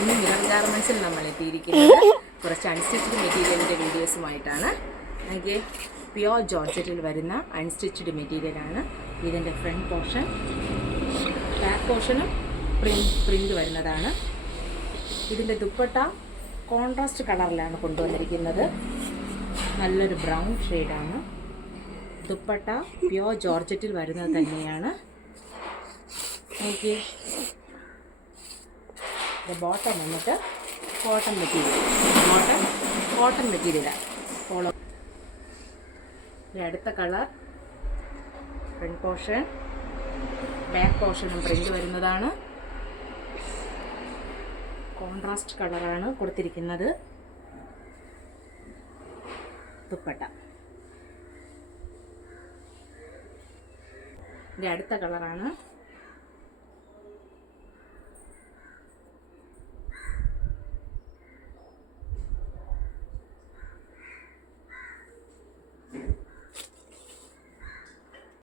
ഇന്ന് മിറർ ഗാർമെൻറ്റ്സിൽ നമ്മൾ എത്തിയിരിക്കുന്നത് കുറച്ച് അൺസ്റ്റിച്ച്ഡ് മെറ്റീരിയലിൻ്റെ വീഡിയോസുമായിട്ടാണ്. എനിക്ക് പ്യോർ ജോർജറ്റിൽ വരുന്ന അൺസ്റ്റിച്ച്ഡ് മെറ്റീരിയലാണ്. ഇതിൻ്റെ ഫ്രണ്ട് പോർഷൻ, ബാക്ക് പോർഷനും പ്രിൻ്റ് വരുന്നതാണ്. ഇതിൻ്റെ ദുപ്പട്ട കോൺട്രാസ്റ്റ് കളറിലാണ് കൊണ്ടുവന്നിരിക്കുന്നത്. നല്ലൊരു ബ്രൗൺ ഷെയ്ഡാണ്. ദുപ്പട്ട പ്യോർ ജോർജറ്റിൽ വരുന്നത് തന്നെയാണ്. എനിക്ക് ബോട്ടം വന്നിട്ട് കോട്ടൺ മെറ്റീരിയലാണ്. ഫോളോ അടുത്ത കളർ ഫ്രണ്ട് പോർഷൻ, ബാക്ക് പോർഷനും പ്രിൻ്റ് വരുന്നതാണ്. കോൺട്രാസ്റ്റ് കളറാണ് കൊടുത്തിരിക്കുന്നത്. ദുപ്പട്ട അടുത്ത കളറാണ്